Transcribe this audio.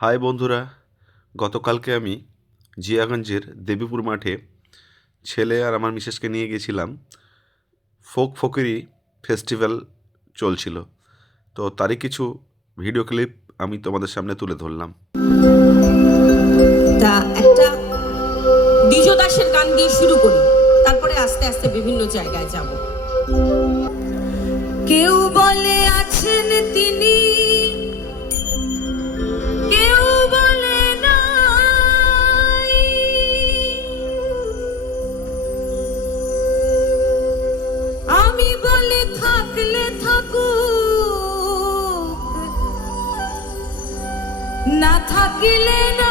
High বন্ধুরা, গতকালকে আমি জিয়াগঞ্জের দেবীপুর মাঠে ছেলে আর আমার মিসেসকে নিয়ে গেছিলাম। ফোক ফকিরি ফেস্টিভ্যাল চলছিল, তো তারই কিছু ভিডিও ক্লিপ আমি তোমাদের সামনে তুলে ধরলাম। তা একটা দ্বিজ দাসের গান দিয়ে শুরু করি, তারপরে আস্তে আস্তে বিভিন্ন জায়গায় যাব। কেউ বলে আছেন তিনি, কেউ বলে নাই, আমি বলে থাকলে থাকুক, না থাকিলে না।